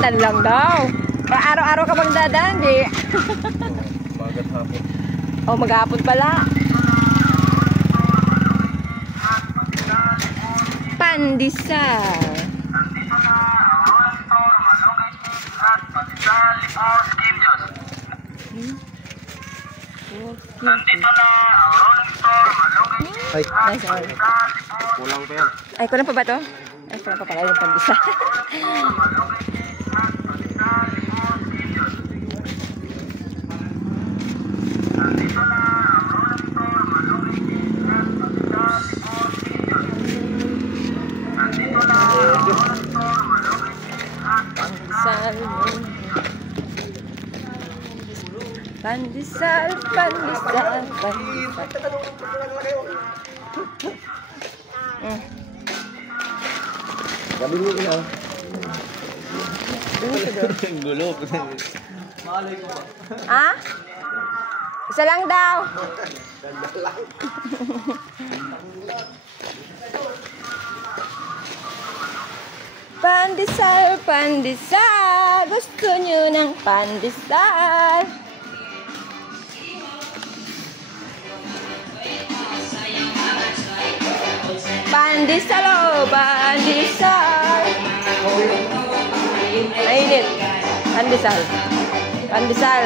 Dadaan lang daw. Araw-araw ka bang dadaan, di? Magat hapon. Oh, maghapon pala. Pandesal. Nandito na ang rolling store, malunggay. Ay, Nice one. kulang pa yan. Ay, kulang pa ba to? Ay, kulang pa pala yung pandesal. Pandesal, pandesal, pandesal. Gabi mo ina. Gulo. Malay ko ba? Ah? Isa lang daw. Pandesal, pandesal. Gusto nyo ng pandesal? Pandesal, oh, pandesal. Mainit. Pandesal. Pandesal.